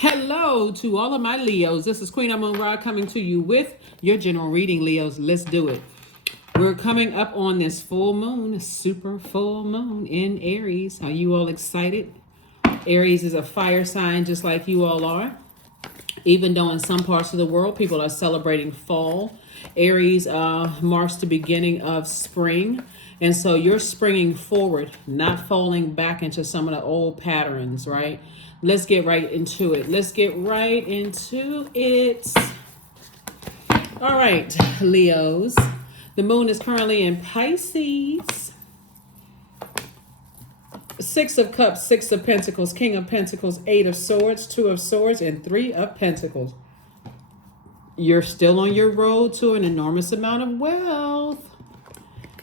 Hello to all of my Leos. This is Queen Amun Ra coming to you with your general reading, Leos. Let's do it. We're coming up on this full moon, super full moon in Aries. Are you all excited? Aries is a fire sign just like you all are. Even though in some parts of the world people are celebrating fall, Aries marks the beginning of spring. And so you're springing forward, not falling back into some of the old patterns, right? Let's get right into it. All right, Leos. The moon is currently in Pisces. Six of Cups, Six of Pentacles, King of Pentacles, Eight of Swords, Two of Swords, and Three of Pentacles. You're still on your road to an enormous amount of wealth.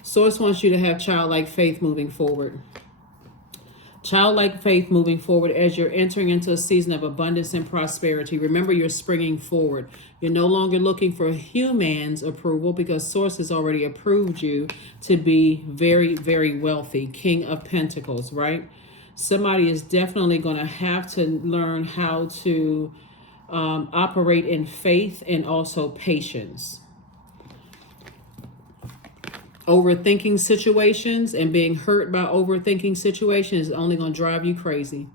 Source wants you to have childlike faith moving forward. Childlike faith moving forward as you're entering into a season of abundance and prosperity. Remember, you're springing forward. You're no longer looking for human's approval because Source has already approved you to be very, very wealthy. King of Pentacles, right? Somebody is definitely going to have to learn how to operate in faith and also patience. Overthinking situations and being hurt by overthinking situations is only going to drive you crazy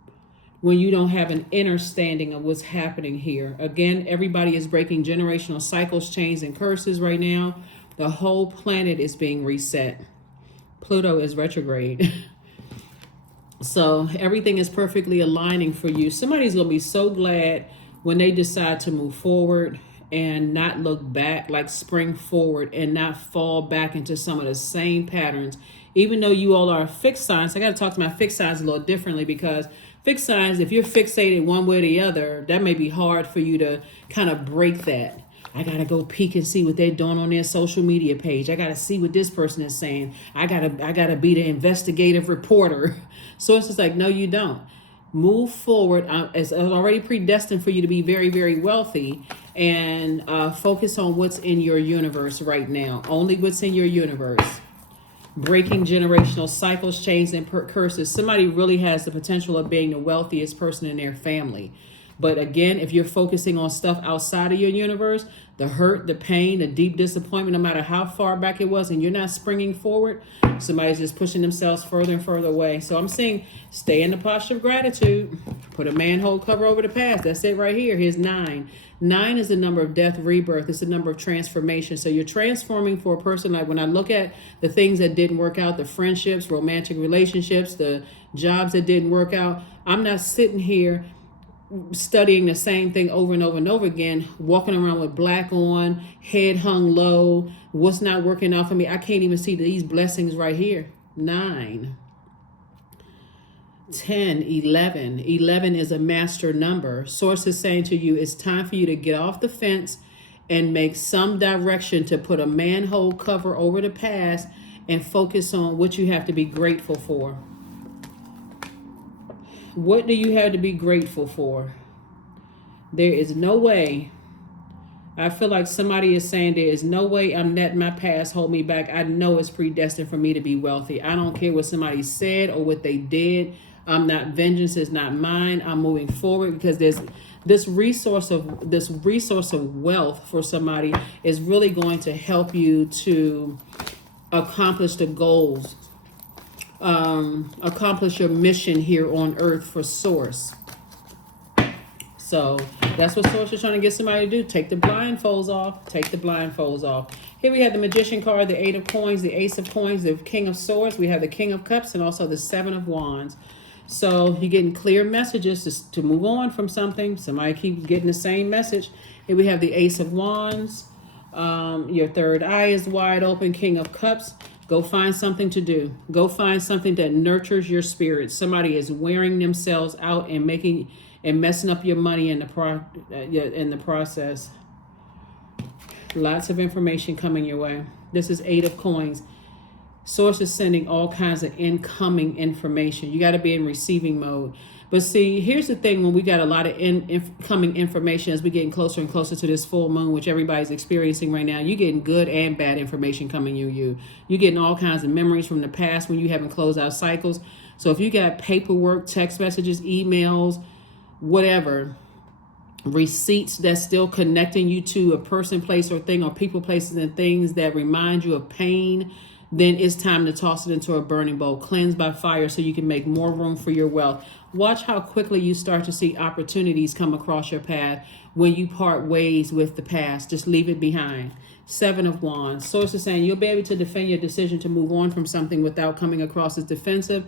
when you don't have an understanding of what's happening here. Again, everybody is breaking generational cycles, chains, and curses right now. The whole planet is being reset. Pluto is retrograde. So everything is perfectly aligning for you. Somebody's going to be so glad when they decide to move forward and not look back, like spring forward and not fall back into some of the same patterns. Even though you all are fixed signs, I got to talk to my fixed signs a little differently because fixed signs, if you're fixated one way or the other, that may be hard for you to kind of break that. I got to go peek and see what they're doing on their social media page. I got to see what this person is saying. I got to be the investigative reporter. So it's just like, no, you don't. Move forward. It's already predestined for you to be very, very wealthy, and focus on what's in your universe right now. Only what's in your universe. Breaking generational cycles, chains, and curses. Somebody really has the potential of being the wealthiest person in their family. But again, if you're focusing on stuff outside of your universe, the hurt, the pain, the deep disappointment, no matter how far back it was, and you're not springing forward, somebody's just pushing themselves further and further away. So I'm saying stay in the posture of gratitude. Put a manhole cover over the past. That's it right here. Here's 9. 9 is the number of death, rebirth. It's the number of transformation. So you're transforming for a person. Like when I look at the things that didn't work out, the friendships, romantic relationships, the jobs that didn't work out, I'm not sitting here studying the same thing over and over and over again, walking around with black on, head hung low, what's not working out for me. I can't even see these blessings right here. 9, 10, 11. 11 is a master number. Source is saying to you, it's time for you to get off the fence and make some direction to put a manhole cover over the past and focus on what you have to be grateful for. What do you have to be grateful for? There is no way. I feel like somebody is saying there is no way I'm letting my past hold me back. I know it's predestined for me to be wealthy. I don't care what somebody said or what they did. I'm not, vengeance is not mine. I'm moving forward because there's this resource of wealth for somebody is really going to help you to accomplish the goals. Accomplish your mission here on earth for Source. So that's what Source is trying to get somebody to do. Take the blindfolds off. Take the blindfolds off. Here we have the Magician card, the 8 of Coins, the Ace of Coins, the King of Swords. We have the King of Cups and also the 7 of Wands. So you're getting clear messages to move on from something. Somebody keeps getting the same message. Here we have the Ace of Wands. Your third eye is wide open. King of Cups. Go find something to do. Go find something that nurtures your spirit. Somebody is wearing themselves out and messing up your money in the process. Lots of information coming your way. This is 8 of Coins. Source is sending all kinds of incoming information. You got to be in receiving mode. But see, here's the thing, when we got a lot of incoming information as we're getting closer and closer to this full moon, which everybody's experiencing right now, you're getting good and bad information coming you. You're getting all kinds of memories from the past when you haven't closed out cycles. So if you got paperwork, text messages, emails, whatever, receipts that's still connecting you to a person, place, or thing, or people, places, and things that remind you of pain, then it's time to toss it into a burning bowl. Cleanse by fire so you can make more room for your wealth. Watch how quickly you start to see opportunities come across your path when you part ways with the past. Just leave it behind. Seven of Wands. Source is saying you'll be able to defend your decision to move on from something without coming across as defensive.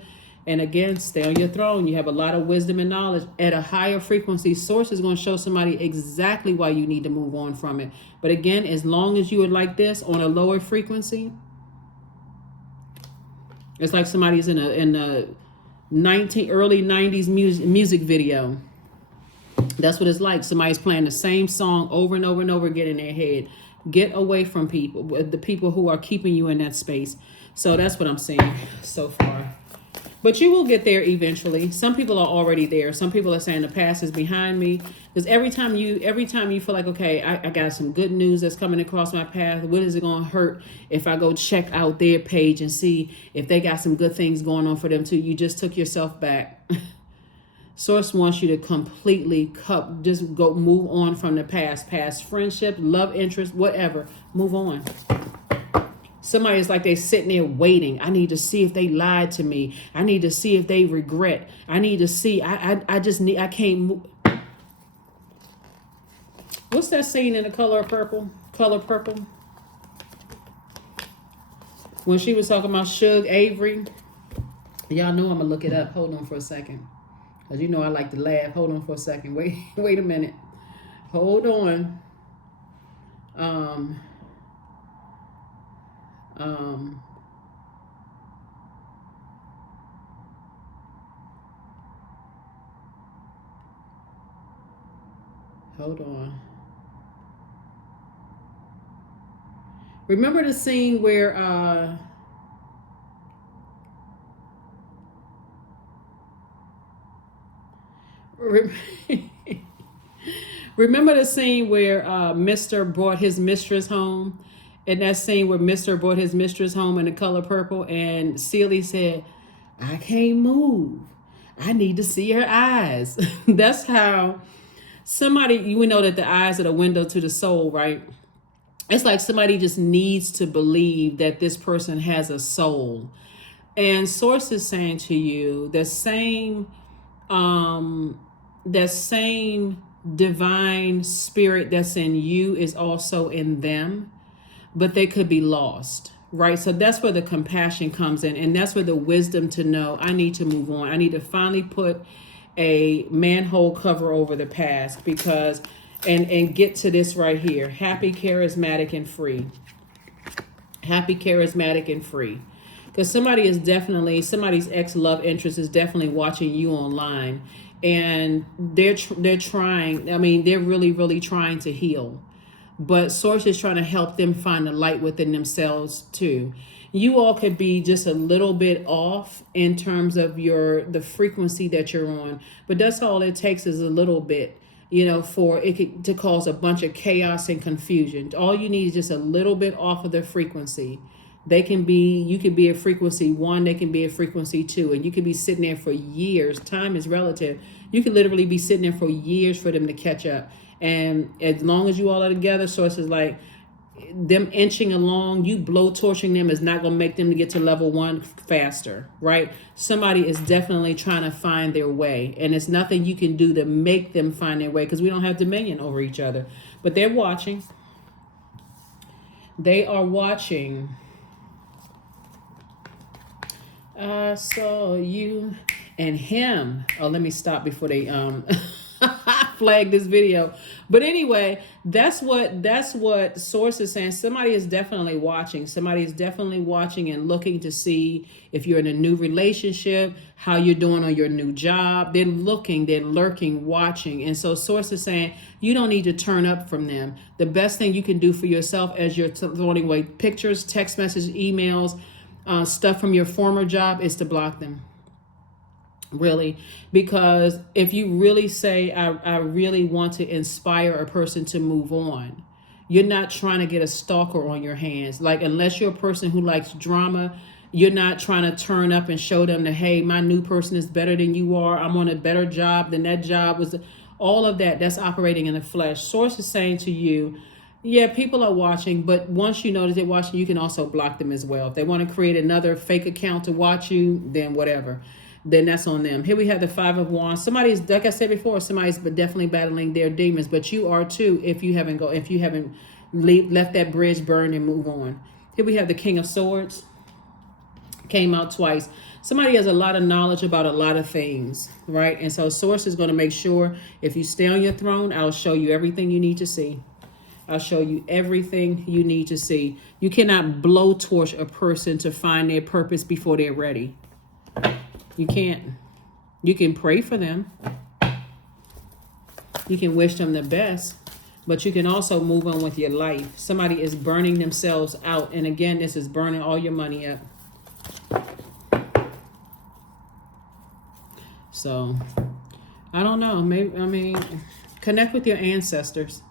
And again, stay on your throne. You have a lot of wisdom and knowledge at a higher frequency. Source is going to show somebody exactly why you need to move on from it. But again, as long as you are like this on a lower frequency, it's like somebody's in a early 90s music video. That's what it's like. Somebody's playing the same song over and over and over again in their head. Get away from people, the people who are keeping you in that space. So that's what I'm saying so far. But you will get there eventually. Some people are already there. Some people are saying the past is behind me. Because every time you feel like, okay, I got some good news that's coming across my path. What is it going to hurt if I go check out their page and see if they got some good things going on for them too? You just took yourself back. Source wants you to completely just go move on from the past friendship, love interest, whatever. Move on. Somebody is like they sitting there waiting. I need to see if they lied to me. I need to see if they regret. I need to see. I can't move. What's that scene in The Color Purple? Color Purple. When she was talking about Suge Avery. Y'all know I'm going to look it up. Hold on for a second. Because you know I like to laugh. Hold on for a second. Wait a minute. Hold on. Hold on. Remember the scene where remember the scene where Mr. brought his mistress home? In that scene where Mr. brought his mistress home in The Color Purple, and Celie said, I can't move. I need to see her eyes. That's how we know that the eyes are the window to the soul, right? It's like somebody just needs to believe that this person has a soul. And Source is saying to you, that same divine spirit that's in you is also in them. But they could be lost, right? So that's where the compassion comes in. And that's where the wisdom to know I need to move on. I need to finally put a manhole cover over the past because, and get to this right here. Happy, charismatic, and free. Happy, charismatic, and free. Because somebody's ex-love interest is definitely watching you online. And they're trying, they're really, really trying to heal. But Source is trying to help them find the light within themselves too. You all could be just a little bit off in terms of the frequency that you're on, but that's all it takes is a little bit, for it to cause a bunch of chaos and confusion. All you need is just a little bit off of the frequency. You can be a frequency 1, they can be a frequency 2, and you could be sitting there for years. Time is relative. You could literally be sitting there for years for them to catch up. And as long as you all are together, Source is like them inching along, you blowtorching them is not going to make them to get to level 1 faster, right? Somebody is definitely trying to find their way. And it's nothing you can do to make them find their way because we don't have dominion over each other. But they're watching. They are watching. I saw you and him. Oh, let me stop before they flag this video. But anyway, that's what Source is saying. Somebody is definitely watching. Somebody is definitely watching and looking to see if you're in a new relationship, how you're doing on your new job. They're looking, they're lurking, watching. And so Source is saying you don't need to turn up from them. The best thing you can do for yourself as you're throwing away pictures, text messages, emails, stuff from your former job is to block them. Really, because if you really say, I really want to inspire a person to move on, you're not trying to get a stalker on your hands. Like, unless you're a person who likes drama, you're not trying to turn up and show them that, hey, my new person is better than you are. I'm on a better job than that job was. all of that, that's operating in the flesh. Source is saying to you, yeah, people are watching, but once you notice they're watching, you can also block them as well. If they want to create another fake account to watch you, then whatever. Then that's on them. Here we have the Five of Wands. Somebody's, like I said before, somebody's definitely battling their demons, but you are too if you haven't left that bridge burn and move on. Here we have the King of Swords. Came out twice. Somebody has a lot of knowledge about a lot of things, right? And so Source is going to make sure if you stay on your throne, I'll show you everything you need to see. I'll show you everything you need to see. You cannot blowtorch a person to find their purpose before they're ready. You can't. You can pray for them. You can wish them the best, but you can also move on with your life. Somebody is burning themselves out. And again, this is burning all your money up. So, I don't know. Maybe, connect with your ancestors.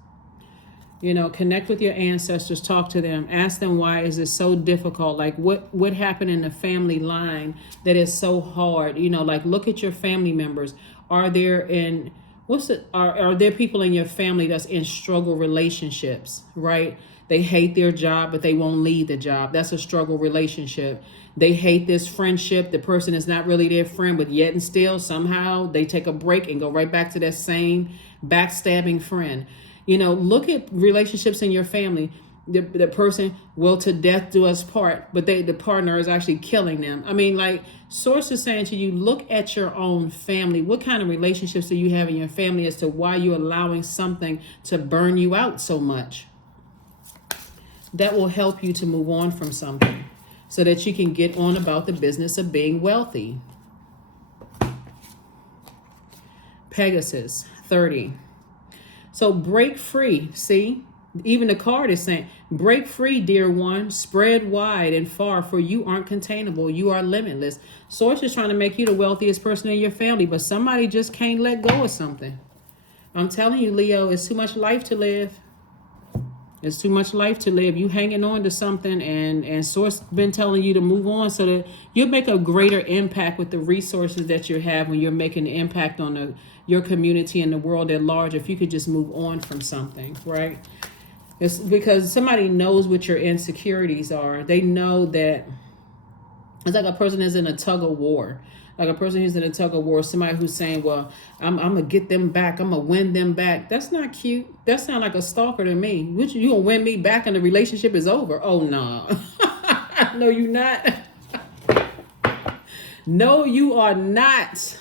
You know, connect with your ancestors, talk to them, ask them why is it so difficult? Like what happened in the family line that is so hard? You know, like look at your family members. Are there are there people in your family that's in struggle relationships, right? They hate their job, but they won't leave the job. That's a struggle relationship. They hate this friendship. The person is not really their friend, but yet and still somehow they take a break and go right back to that same backstabbing friend. You know, look at relationships in your family. The person will to death do us part, but the partner is actually killing them. I mean, like Source is saying to you, look at your own family. What kind of relationships do you have in your family as to why you're allowing something to burn you out so much? That will help you to move on from something so that you can get on about the business of being wealthy. Pegasus, 30. So break free. See, even the card is saying, break free, dear one, spread wide and far, for you aren't containable. You are limitless. Source is trying to make you the wealthiest person in your family, but somebody just can't let go of something. I'm telling you, Leo, it's too much life to live. It's too much life to live. You hanging on to something, and Source been telling you to move on so that you'll make a greater impact with the resources that you have when you're making an impact on your community and the world at large. If you could just move on from something, right? It's because somebody knows what your insecurities are. They know that it's like a person is in a tug of war. Like a person who's in a tug of war, somebody who's saying, well, I'm going to get them back. I'm going to win them back. That's not cute. That sounds like a stalker to me. You going to win me back and the relationship is over? Oh, no. No, you're not. No, you are not.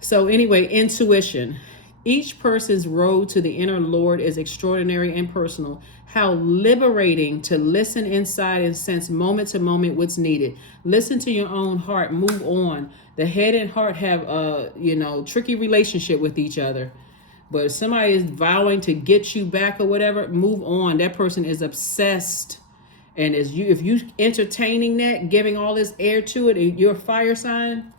So anyway, intuition. Each person's road to the inner Lord is extraordinary and personal. How liberating to listen inside and sense moment to moment what's needed. Listen to your own heart. Move on. The head and heart have a tricky relationship with each other. But if somebody is vowing to get you back or whatever, move on. That person is obsessed. And if you entertaining that, giving all this air to it, you're a fire sign.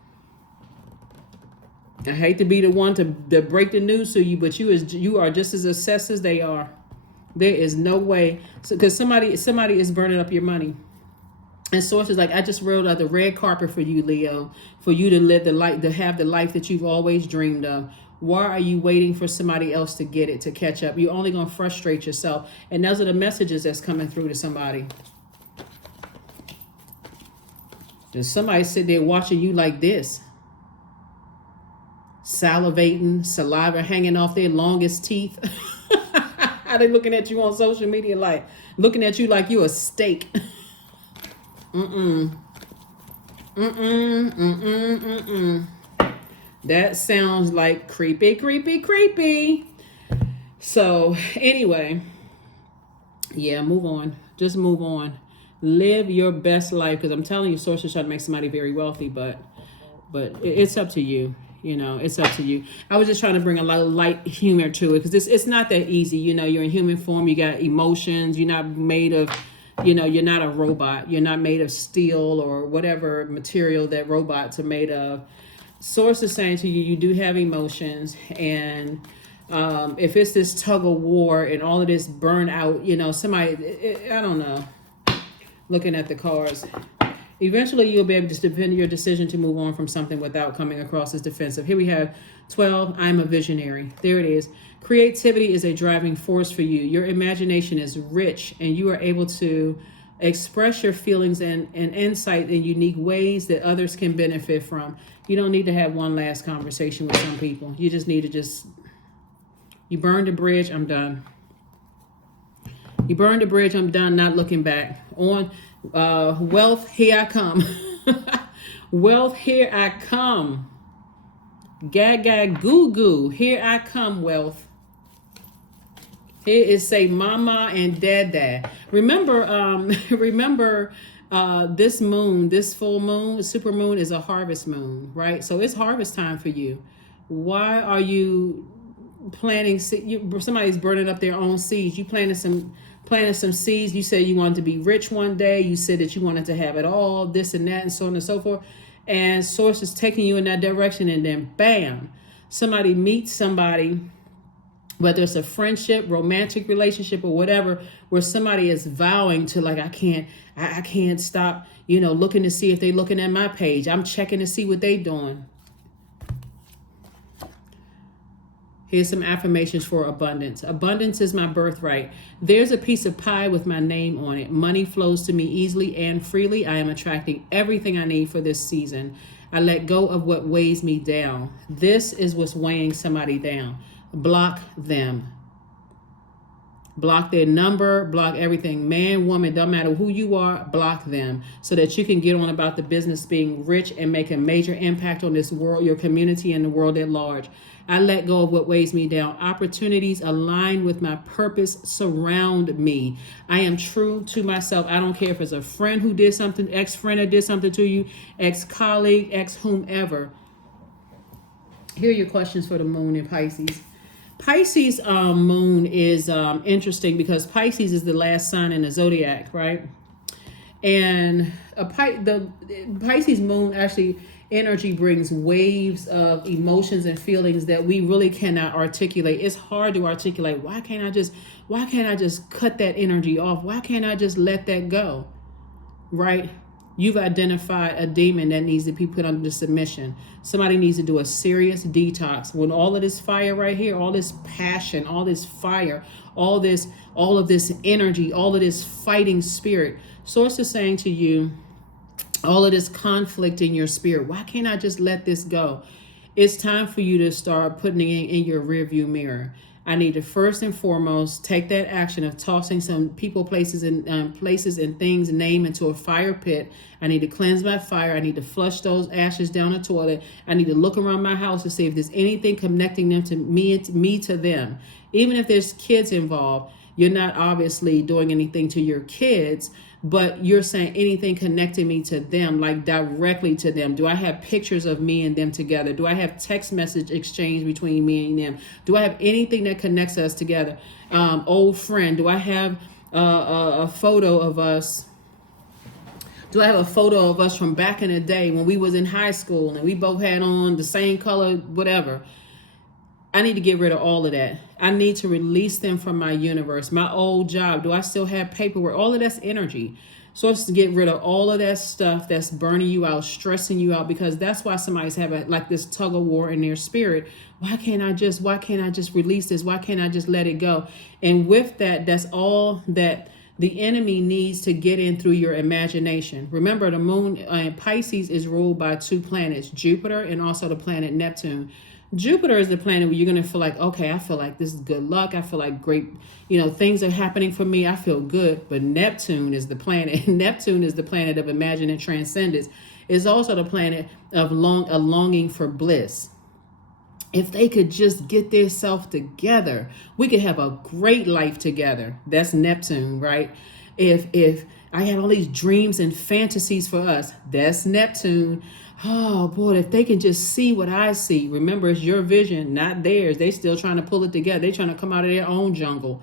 I hate to be the one to break the news to you, but you are just as obsessed as they are. There is no way, because somebody is burning up your money. And Source is like, I just rolled out the red carpet for you, Leo, for you to live the life, to have the life that you've always dreamed of. Why are you waiting for somebody else to get it, to catch up? You're only going to frustrate yourself. And those are the messages that's coming through to somebody. And somebody sit there watching you like this, salivating, saliva hanging off their longest teeth. How they looking at you on social media, like looking at you like you a steak. That sounds like creepy, creepy, creepy. So anyway, yeah, move on. Just move on. Live your best life, because I'm telling you, Source is trying to make somebody very wealthy, but it's up to you. It's up to you. I was just trying to bring a lot of light humor to it, because it's not that easy. You're in human form. You got emotions. You're not made of, you're not a robot. You're not made of steel or whatever material that robots are made of. Source is saying to you, you do have emotions. And if it's this tug of war and all of this burnout, somebody, I don't know. Looking at the cards, Eventually, you'll be able to defend your decision to move on from something without coming across as defensive. Here we have 12. I'm a visionary. There it is. Creativity is a driving force for you. Your imagination is rich, and you are able to express your feelings and insight in unique ways that others can benefit from. You don't need to have one last conversation with some people. You just need to you burned the bridge, I'm done. You burned the bridge, I'm done, not looking back. On wealth, here I come. Wealth, here I come. Gaga goo goo, here I come, wealth. Here is say mama and dada. Remember, this moon, this full moon, super moon is a harvest moon, right? So it's harvest time for you. Why are you planting? Somebody's burning up their own seeds. You planted some seeds. You said you wanted to be rich one day. You said that you wanted to have it all, this and that, and so on and so forth. And source is taking you in that direction, and then bam, somebody meets somebody, whether it's a friendship, romantic relationship, or whatever, where somebody is vowing to, like, I can't stop, looking to see if they're looking at my page. I'm checking to see what they're doing. Here's some affirmations for abundance. Abundance is my birthright. There's a piece of pie with my name on it. Money flows to me easily and freely. I am attracting everything I need for this season. I let go of what weighs me down. This is what's weighing somebody down. Block them. Block their number, block everything. Man, woman, don't matter who you are, block them so that you can get on about the business being rich and make a major impact on this world, your community, and the world at large. I let go of what weighs me down. Opportunities align with my purpose surround me. I am true to myself. I don't care if it's a friend who did something, ex-friend that did something to you, ex-colleague, ex-whomever. Here are your questions for the moon in Pisces. Pisces moon is interesting because Pisces is the last sign in the Zodiac, right? And the Pisces moon actually energy brings waves of emotions and feelings that we really cannot articulate. It's hard to articulate. Why can't I just cut that energy off? Why can't I just let that go? Right? You've identified a demon that needs to be put under submission. Somebody needs to do a serious detox. When all of this fire right here, all this passion, all this fire, all of this energy, all of this fighting spirit, Source is saying to you, all of this conflict in your spirit, why can't I just let this go? It's time for you to start putting it in your rearview mirror. I need to first and foremost take that action of tossing some people, places, and things, name into a fire pit. I need to cleanse by fire. I need to flush those ashes down the toilet. I need to look around my house to see if there's anything connecting them to me to them. Even if there's kids involved, you're not obviously doing anything to your kids, but you're saying anything connecting me to them, like directly to them. Do I have pictures of me and them together? Do I have text message exchange between me and them? Do I have anything that connects us together? Old friend, do I have a photo of us? Do I have a photo of us from back in the day when we was in high school and we both had on the same color, whatever? I need to get rid of all of that. I need to release them from my universe. My old job, do I still have paperwork? All of that's energy. So it's to get rid of all of that stuff that's burning you out, stressing you out, because that's why somebody's having like this tug of war in their spirit. Why can't I just release this? Why can't I just let it go? And with that, that's all that the enemy needs to get in through your imagination. Remember, the moon in Pisces is ruled by two planets, Jupiter and also the planet Neptune. Jupiter is the planet where you're going to feel like, okay, I feel like this is good luck. I feel like great, things are happening for me. I feel good. But Neptune is the planet. Neptune is the planet of imagination and transcendence. It's also the planet of a longing for bliss. If they could just get their self together, we could have a great life together. That's Neptune, right? If I had all these dreams and fantasies for us, that's Neptune. Oh boy, if they can just see what I see. Remember, it's your vision, not theirs. They still trying to pull it together. They're trying to come out of their own jungle.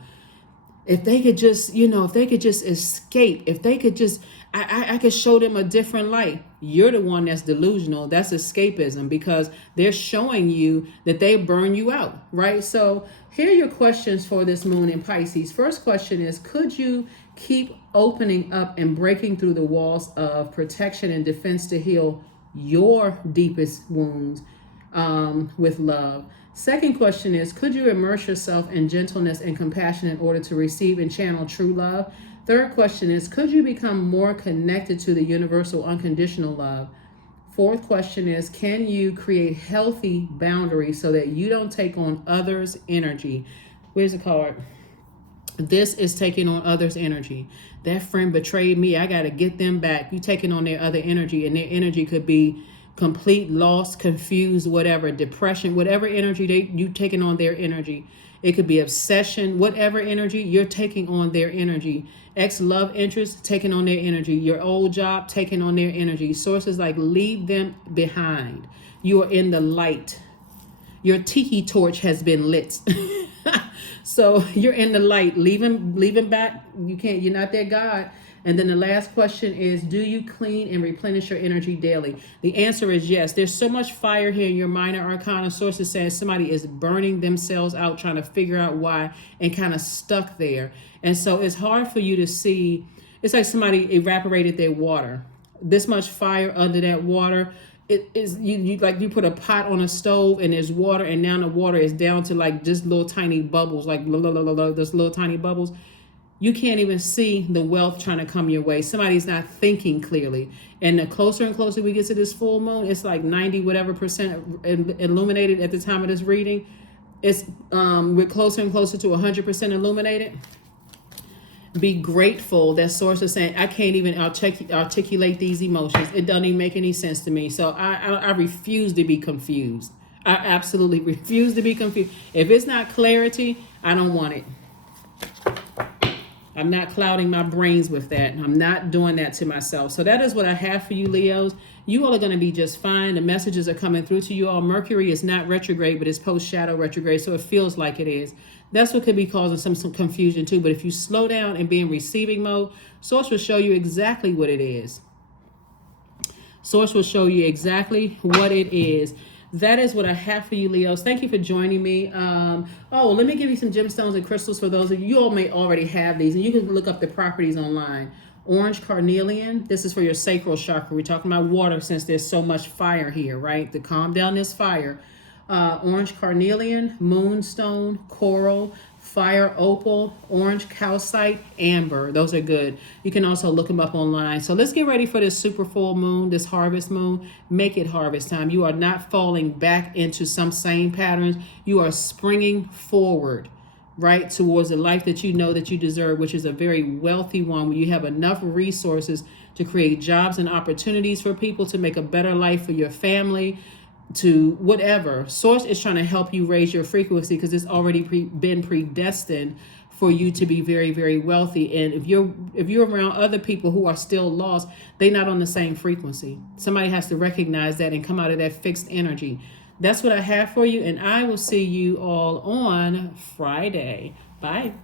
If they could just, if they could just escape, if they could just, I could show them a different light. You're the one that's delusional. That's escapism, because they're showing you that they burn you out, right? So here are your questions for this moon in Pisces. First question is, could you keep opening up and breaking through the walls of protection and defense to heal your deepest wounds with love? Second question is, could you immerse yourself in gentleness and compassion in order to receive and channel true love? Third question is, could you become more connected to the universal unconditional love? Fourth question is, can you create healthy boundaries so that you don't take on others' energy? Where's the card? This is taking on others' energy. That friend betrayed me. I got to get them back. You taking on their other energy, and their energy could be complete loss, confused, whatever, depression, whatever energy you taking on their energy. It could be obsession, whatever energy, you're taking on their energy. Ex-love interest, taking on their energy. Your old job, taking on their energy. Sources like, leave them behind. You are in the light. Your tiki torch has been lit. So you're in the light. Leave him back. You're not their God. And then the last question is, do you clean and replenish your energy daily? The answer is yes. There's so much fire here in your minor arcana. Sources saying somebody is burning themselves out, trying to figure out why, and kind of stuck there. And so it's hard for you to see. It's like somebody evaporated their water. This much fire under that water. It is you put a pot on a stove and there's water, and now the water is down to like just little tiny bubbles, like those little tiny bubbles. You can't even see the wealth trying to come your way. Somebody's not thinking clearly. And the closer and closer we get to this full moon, it's like 90 whatever percent illuminated at the time of this reading. We're closer and closer to 100% illuminated. Be grateful that source is saying, I can't even articulate these emotions. It doesn't even make any sense to me. So I refuse to be confused. I absolutely refuse to be confused. If it's not clarity, I don't want it. I'm not clouding my brains with that. I'm not doing that to myself. So that is what I have for you, Leos. You all are going to be just fine. The messages are coming through to you all. Mercury is not retrograde, but it's post-shadow retrograde, so it feels like it is. That's what could be causing some confusion too. But if you slow down and be in receiving mode, Source will show you exactly what it is. Source will show you exactly what it is. That is what I have for you, Leos. Thank you for joining me. Let me give you some gemstones and crystals for those of you. You all may already have these, and you can look up the properties online. Orange carnelian. This is for your sacral chakra. We're talking about water since there's so much fire here, right? To calm down this fire. Orange carnelian, moonstone, coral, fire opal, orange calcite, amber. Those are good. You can also look them up online. So let's get ready for this super full moon, this harvest moon. Make it harvest time. You are not falling back into some same patterns. You are springing forward, right, towards the life that you know that you deserve, which is a very wealthy one, where you have enough resources to create jobs and opportunities for people, to make a better life for your family, to whatever. Source is trying to help you raise your frequency, because it's already been predestined for you to be very, very wealthy. And if you're around other people who are still lost, they're not on the same frequency. Somebody has to recognize that and come out of that fixed energy. That's what I have for you, and I will see you all on Friday. Bye.